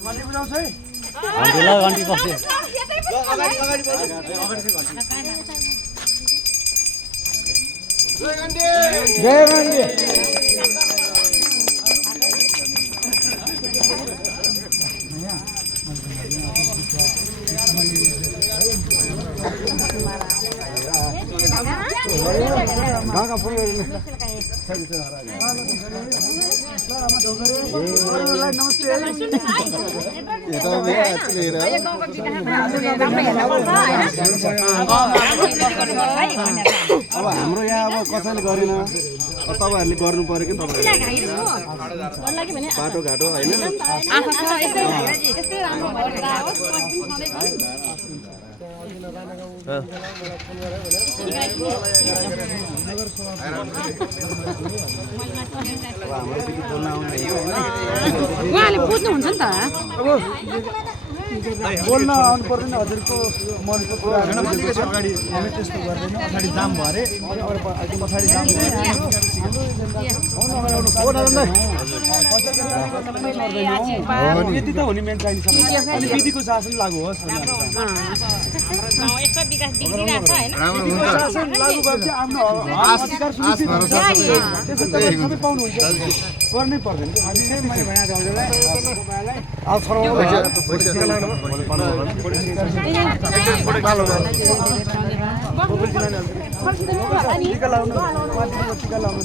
घन्टी बस्यो जय गान्धी गाँव फुल अब हाम्रो यहाँ अब कसैले गरेन तपाईहरुले गर्नु पर्यो कि तपाईहरुले बाटोघाटो हैन उहाँले बुझ्नुहुन्छ नि त बोल्न आउनु पर्दैन हजुरको मनको कुरा अगाडि हामी त्यस्तो गर्दैन अगाडि जाम भयो अरे पछाडि जाम यति त हो नि मेन चाहिने अनि विधिको शासन लागू होस् शासन लागू भएपछि आफ्नो अधिकार सुनिश्चित हुन्छ त्यसो तपाईँ सबै पाउनुहुन्छ गर्नै पर्दैन टिका लाउनु